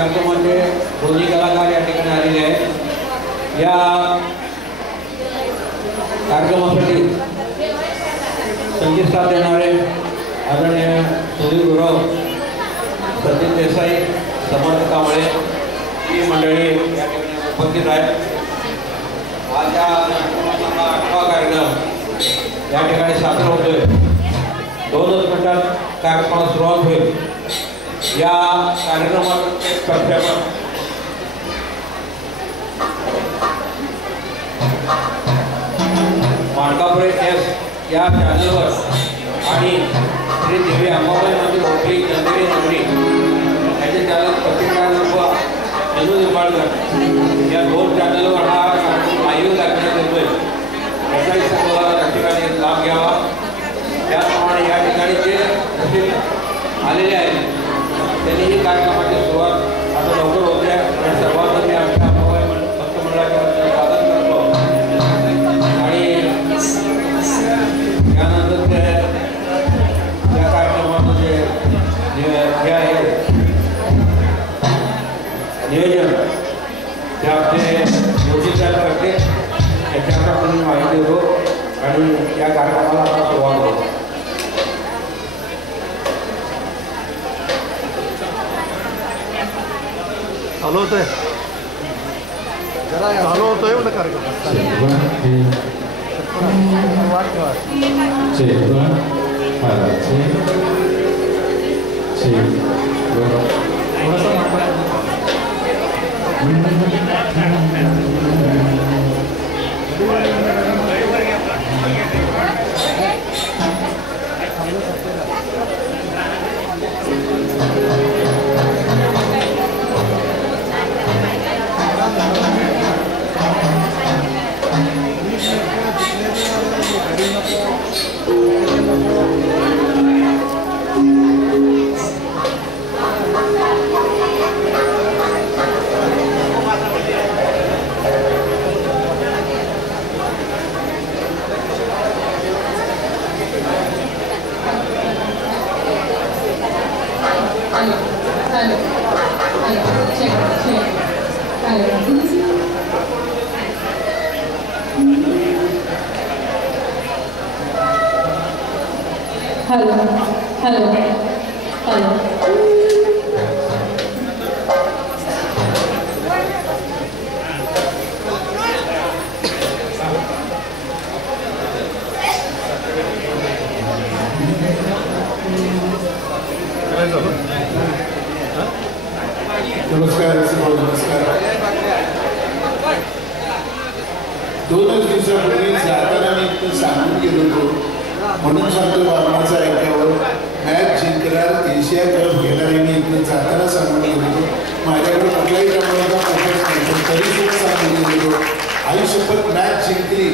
कार्यक्रमाचे दोन्ही कलाकार या ठिकाणी आलेले आहेत। या कार्यक्रमासाठी संगीत साथ देणारे आदरणीय सुधीर गुरव, सचिन देसाई, समर्थ कांबळे ही मंडळी या ठिकाणी उपस्थित आहेत। आज या कार्यक्रमाचा 8वा कार्यक्रम या ठिकाणी सादर होतोय। 2 मिनिटात कार्यक्रमाला सुरुवात होईल। या कार्यक्रमात एक प्रक्षेपण माणकापुरे एस या चॅनलवर आणि श्री देवी अंबाबाई मंदिर होटली चंदेरी नगरी याचे चालक पत्रिका चंदू निंबाळकर या 2 चॅनलवर हा लाईव्ह दाखवण्यात येतोय। याचाही सर्व या ठिकाणी लाभ घ्यावा। त्याचप्रमाणे या ठिकाणी जे आलेले आहेत त्यांनी ही कार्यक्रमाची सुरुवात आता लवकर होते आणि सर्वांना मी आमच्या अंबाबाई भक्त मंडळाच्या वतीने स्वागत करतो। आणि त्यानंतर ते या कार्यक्रमाचं जे आहे नियोजन ते आपले योगी साहेब करते, त्याच्यावर आपण माहिती देतो आणि या कार्यक्रमाला आपण सुरुवात होतो। चालू होतोय जरा चालू होतोय म्हणलं कार्यक्रम नमस्कार नमस्कार। 2 दिवसापूर्वी जाताना मी इथं सांगून गेलो होतो, म्हणून सांगतो बाबांचा ऐकावं। मॅच जिंकणार एशिया कप घेणार मी इथं जाताना सांगून गेलो होतो। माझ्याकडे कुठल्याही प्रमाणाचा फोकस नाही, पण तरी सुद्धा सांगून गेलो होतो आयुष्यभर मॅच जिंकली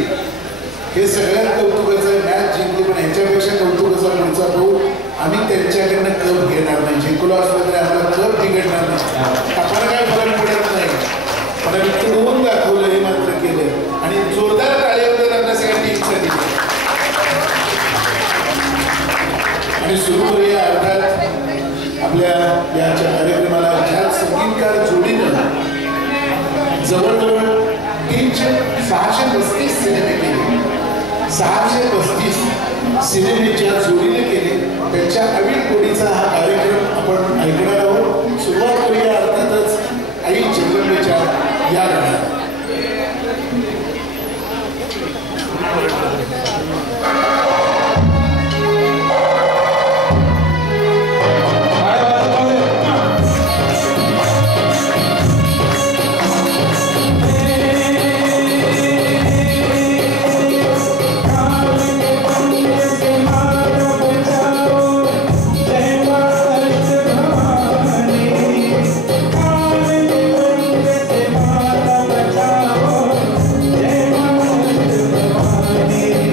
हे सगळ्यात कौतुकाचं। मॅच जिंकली पण ह्याच्यापेक्षा कौतुकाचा पुढचा भाऊ आम्ही त्यांच्याकडनं कप घेणार नाही। जिंकलो असलो तरी आम्हाला कप बिघडणार नाही, आपल्याला काय फरक पडत नाही। पण आम्ही तुडवून दाखवलं, हे मात्र केलं आणि जोरदार टाळ्याबद्दल आपल्या सगळ्यांनी इच्छा दिली। आणि सुरू करूया अर्थात आपल्या याच्या कार्यक्रमाला ज्या संगीतकार जोडीनं जवळजवळ 635 सिनेमे केले, 635 सिनेमेच्या जोडीने केले, त्यांच्या अवीट कोडीचा हा कार्यक्रम आपण ऐकणार आहोत। सुरुवात करूया अर्थातच आई जगदंबेच्या या गाण्यात। Hey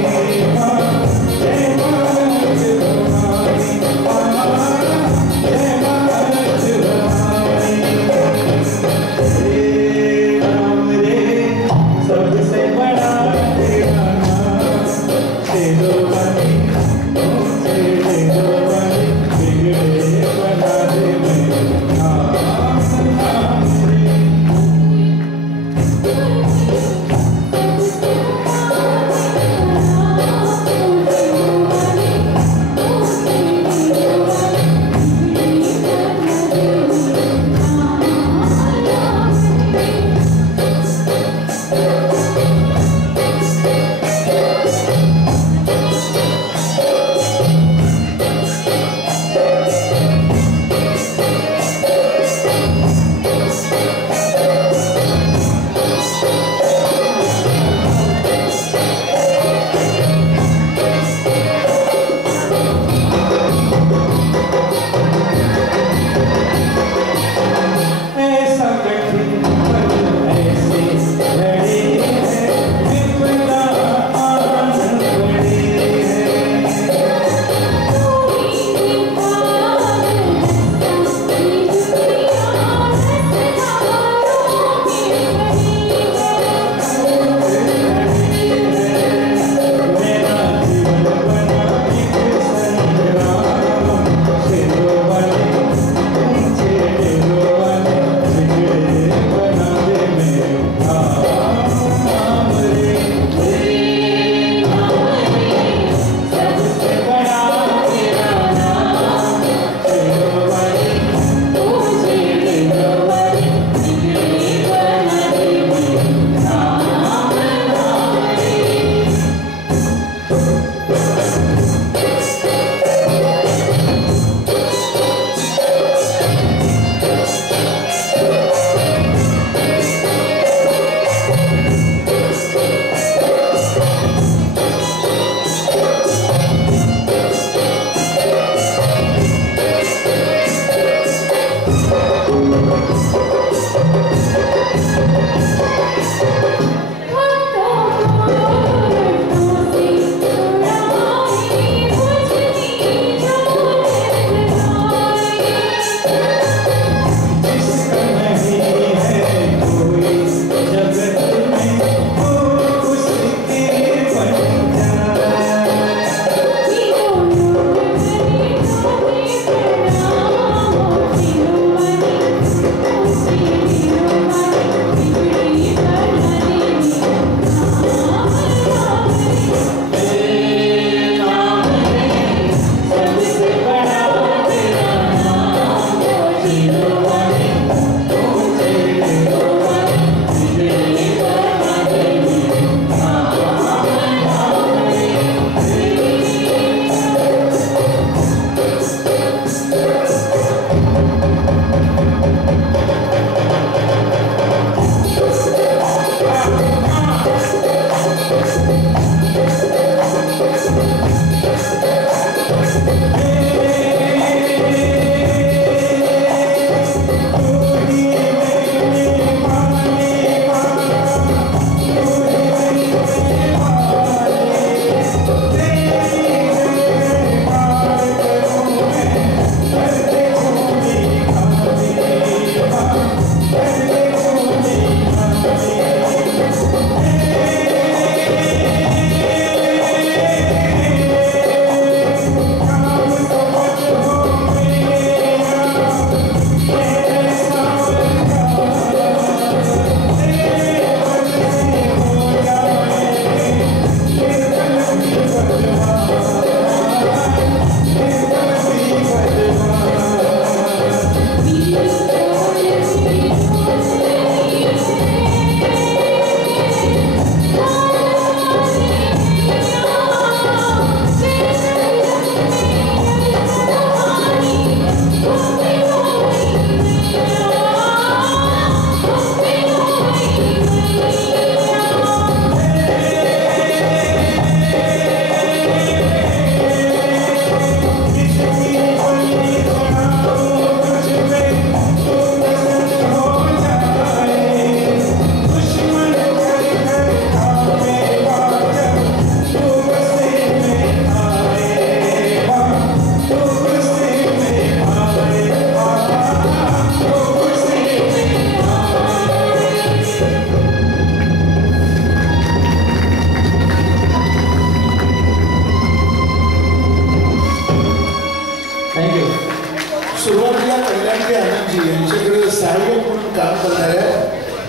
सुरुवातीला कल्याणके आनंदजी यांच्याकडे सहाय्यक म्हणून काम करणाऱ्या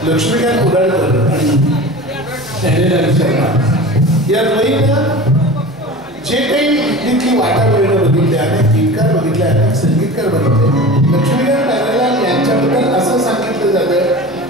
लक्ष्मीकांत कुडाळकर आणि ज्ञानेंद्र शर्मा या द्वयीनं जे काही इथली वाटाघाटी बघितल्या, अनेक गीतकार बघितले, अनेक संगीतकार बघितले, लक्ष्मीकांत नारायण यांच्याबद्दल असं सांगितलं जातं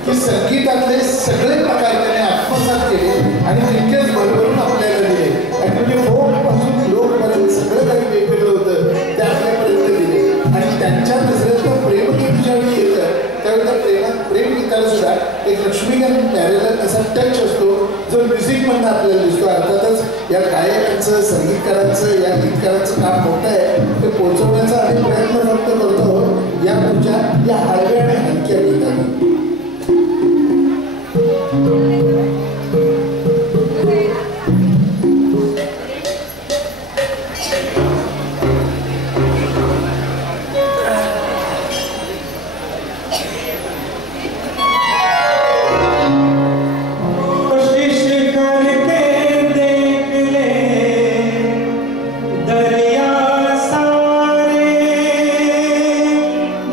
की संगीतातले सगळे प्रकार त्याने आत्मसात केले आणि तितकेच भरभरून आपल्याला दिले. म्हणजे फोकपासून लोकपर्यंत सगळं काही वेगवेगळं होतं ते आपल्यापर्यंत दिले. आणि त्यांच्या नजरेतलं प्रेमगीत ज्यावेळी येतं त्यावेळी त्या प्रेमगीताला सुद्धा एक लक्ष्मीकांत नारायण असा टच असतो जो म्युझिकमधनं आपल्याला दिसतो. अर्थातच या गायकांचं, संगीतकारांचं, या गीतकारांचं काम मोठं आहे ते पोहोचवण्याचा आम्ही प्रयत्न फक्त करतो या पुढच्या या हळव्या आणि हलक्या गीताने.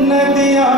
नदियाँ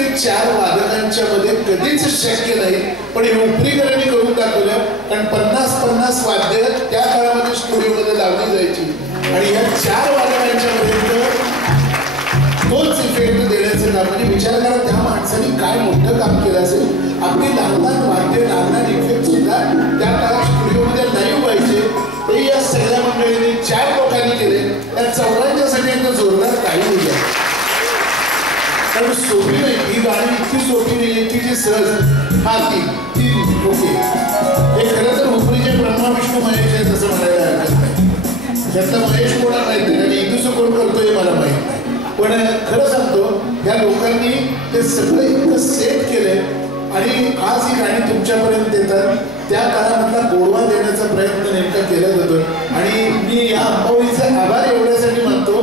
ते 4 वादकांच्या मध्ये कधीच शक्य नाही, पण हे उपरीकरांनी करून दाखवलं. कारण 50-50 वाद्य त्या काळामध्ये स्टुडिओमध्ये लावली जायची आणि या 4 वादकांच्या पर्यंत तोच इफेक्ट देण्याचं काम. म्हणजे विचार करा त्या माणसाने काय मोठं काम केलं असेल. आपली लहान लहान वाद्य लहान लहान इफेक्ट सुद्धा त्या काळात स्टुडिओमध्ये लाईव्ह व्हायचे. ते या सगळ्या मंडळींनी 4 लोकांनी केले. त्या 4च्यासाठी एकदा जोरदार काही दिल्या. कारण सोपी नाही ही गाणी, इतकी सोपी नाही आहे की जी सहज हा ती ओके. हे खरं तर उपरीचे ब्रह्मा विष्णू महेश आहे तसं म्हणायला हरकत नाही. त्यातला महेश कोणा माहित नाही आणि इथून कोण करतोय मला माहित नाही. पण खरं सांगतो या लोकांनी ते सगळं इतकं सेट केलंय आणि आज ही गाणी तुमच्यापर्यंत येतात. त्या काळामधला गोडवा देण्याचा प्रयत्न नेमका केला जातो. आणि मी या अंबावलीचे आभार एवढ्यासाठी मानतो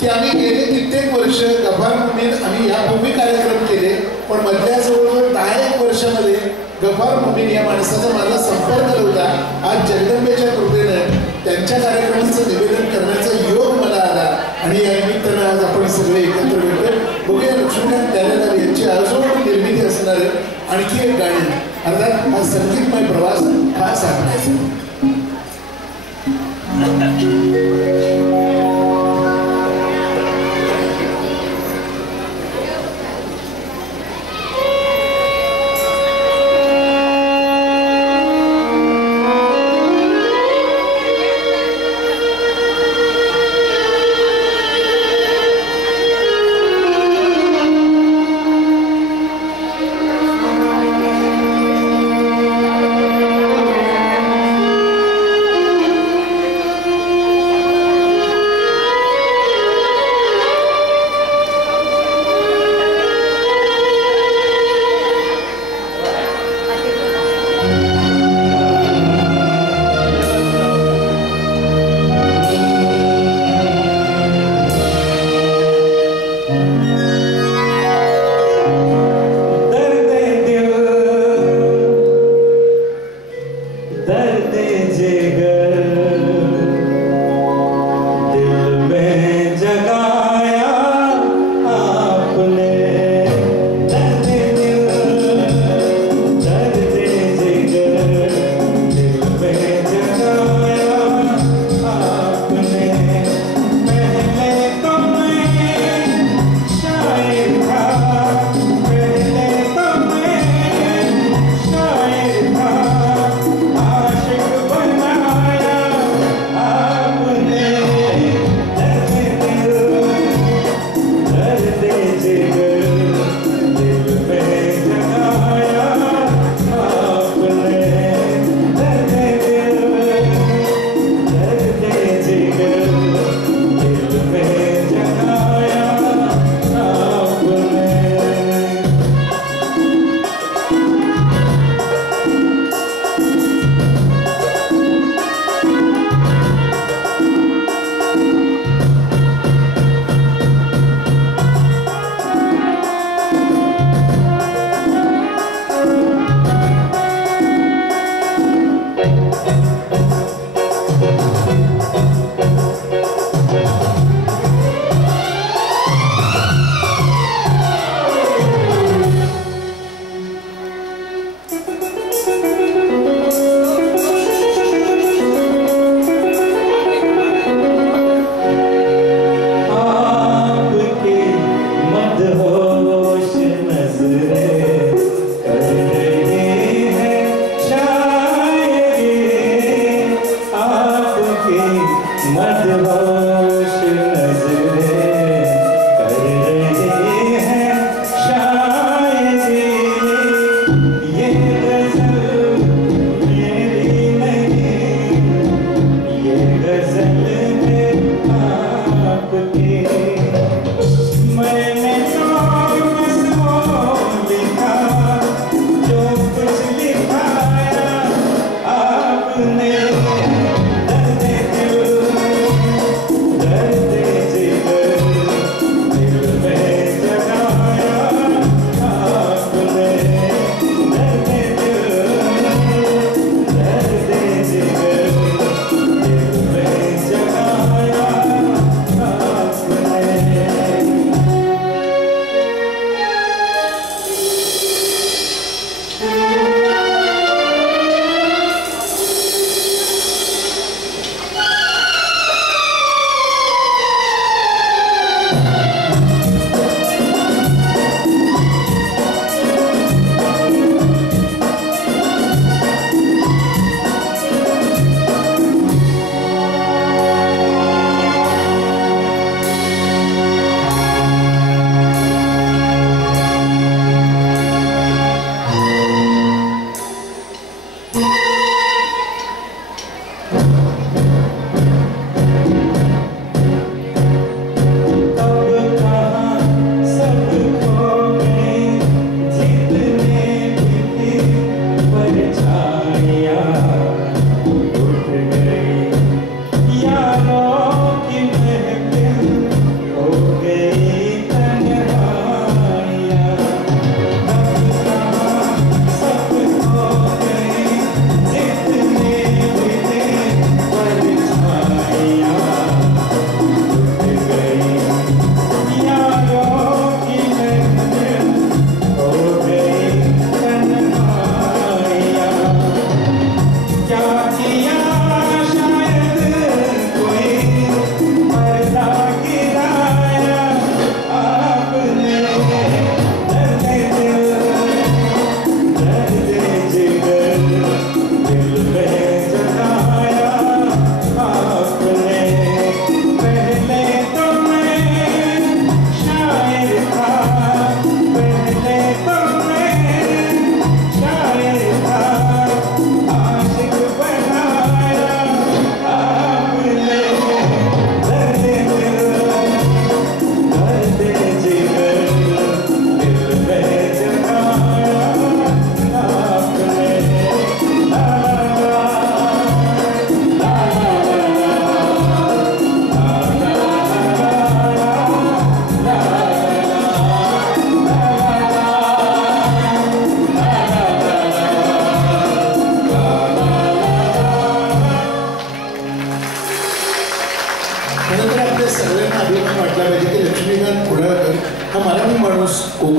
की आम्ही गेले कित्येक वर्ष गफार मुमीन आम्ही यापूर्वी कार्यक्रम केले, पण मधल्या जवळजवळ 10 वर्षामध्ये गफार मुमीन या माणसाचा माझा संपर्क होता. आज जगदंबेच्या कृपेनं त्यांच्या कार्यक्रमाचं निवेदन करण्याचा योग मला आला आणि या निमित्तानं आज आपण सगळे एकत्र भेटतो. बघूया लक्ष्मीकांत प्यारेलाल यांची आजोबा निर्मिती असणारे आणखी एक गाणी, अर्थात हा संगीतमय प्रवास हा साधण्याचा.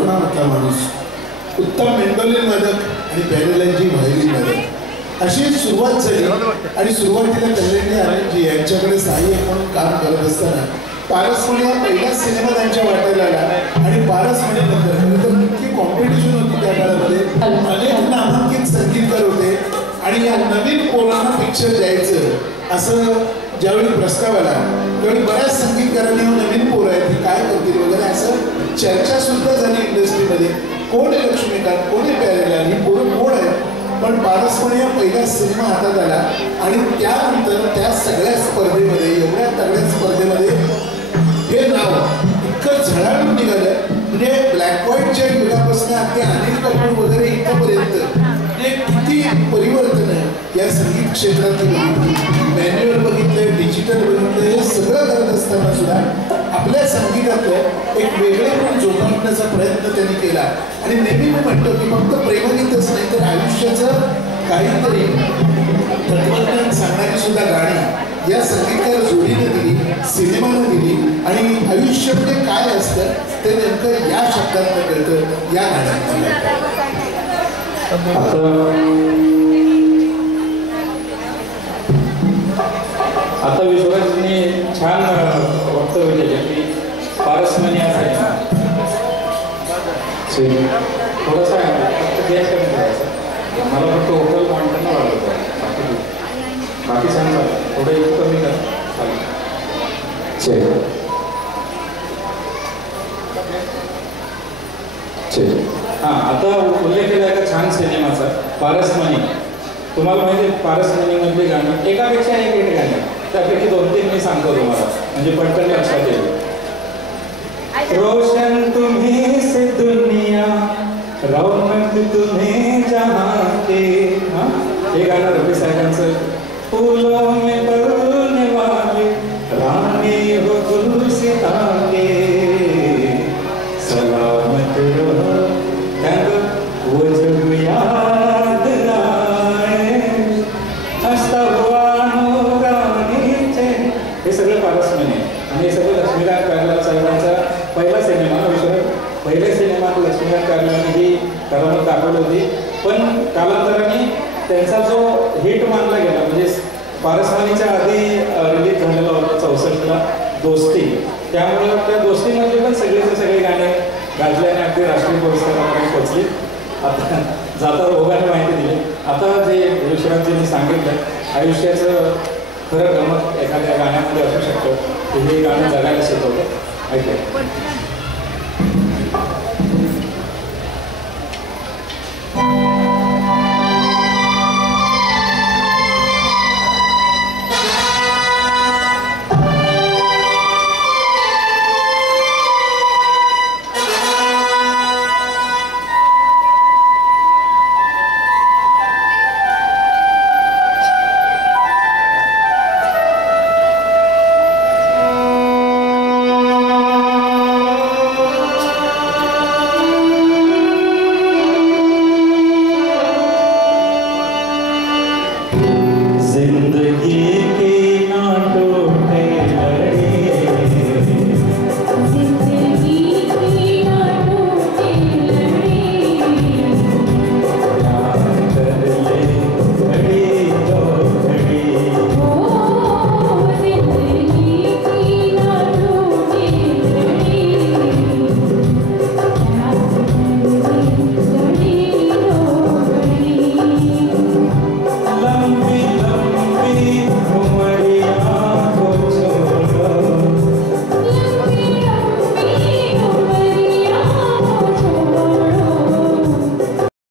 कोकणामधला माणूस, उत्तम मेंडोलिन वादक आणि पॅरेलांची व्हायोलिन वादक अशी सुरुवात झाली. आणि सुरुवातीला कल्याणी आनंदजी यांच्याकडे सहाय्यक म्हणून काम करत असताना पारसमणी हा पहिलाच सिनेमा त्यांच्या वाट्याला आला. आणि पारसमणीनंतर खरं तर इतकी कॉम्पिटिशन होती त्या काळामध्ये, अनेक नामांकित संगीतकार होते. आणि या नवीन पोरांना पिक्चर द्यायचं असं ज्यावेळी प्रस्ताव आला त्यावेळी बऱ्याच संगीतकारांनी नवीन पोरं आहेत ती काय करतील वगैरे असं चर्चा सुद्धा झाली इंडस्ट्रीमध्ये. कोण आहे लक्ष्मीकांत, कोण आहे प्यारेलाल, ही पोरं कोण आहे. पण पारसमणी हा पहिला सिनेमा हातात आला. आणि त्यानंतर त्या सगळ्या स्पर्धेमध्ये, एवढ्या तगड्या स्पर्धेमध्ये हे नाव इतकं झळाळून निघालं. म्हणजे ब्लॅक व्हाईटच्या युगापासून अगदी अनिल कपूर वगैरे इथपर्यंत म्हणजे किती परिवर्तन आहे या संगीत क्षेत्रातली बघितली. मॅन्युअल बघितलं, डिजिटल बघितलं, हे सगळं करत असताना सुद्धा आपल्या संगीतातलं एक वेगळे गुण जोपासण्याचा प्रयत्न त्यांनी केला. आणि नेहमी मी म्हणतो की फक्त प्रेमगीतच नाही तर आयुष्याचं काहीतरी तत्वज्ञान सांगणारी सुद्धा गाणी या संगीतकार जोडीने दिली, सिनेमानं दिली. आणि आयुष्यामध्ये काय असतं ते नेमकं या शब्दात कळतं, या गाण्यात. आता विश्वराजने छान वक्तव्य केलं की पारसमणी हा सिनेमा थोडासा फक्त गॅस कमी करायचा. मला फक्त होटल पॉईंटनं वाढवतो, बाकी छान झालं. थोडं एक कमी करा. हां, आता उल्लेख केला एका छान सिनेमाचा पारसमणी. तुम्हाला माहिती आहे पारसमणीमधली गाणी एकापेक्षा एक गाणी, त्यापैकी 2-3 मी सांगतो तुम्हाला म्हणजे पटकन लक्षात येईल. रोशन तुम्ही से दुनिया, रौनक तुम्ही जहां के. हां, हे गाणं रफी साहेबांचं. फूलों में बरने वाले रानी हो गुलसितां के, सलामत रहो वो जब याद आए, हसता हुआ नूरानीचे. हे सगळं पारसमणी आहे. आणि हे सगळं लक्ष्मीकांत प्यारेलाल साहेबांचा पहिला सिनेमा. पहिल्या सिनेमात लक्ष्मीकांत प्यारेलालने ही करामत दाखवली होती. पण कालांतराने त्यांचा जो हिट मानला गेला म्हणजे पारसमणीच्या आधी रिलीज झालेला होता 64ला दोस्ती. त्यामुळे त्या दोस्तीमध्ये पण सगळेचे सगळे गाणे गाजले आणि अगदी राष्ट्रीय पुरस्कारापर्यंत पोहोचले. आता जाता ओघाने माहिती दिली. आता जे विश्वराजजींनी सांगितलं आयुष्याचं खरं गमत एखाद्या गाण्यामध्ये असू शकतं, हे गाणं जगायला शिकवतं. ऐकलं.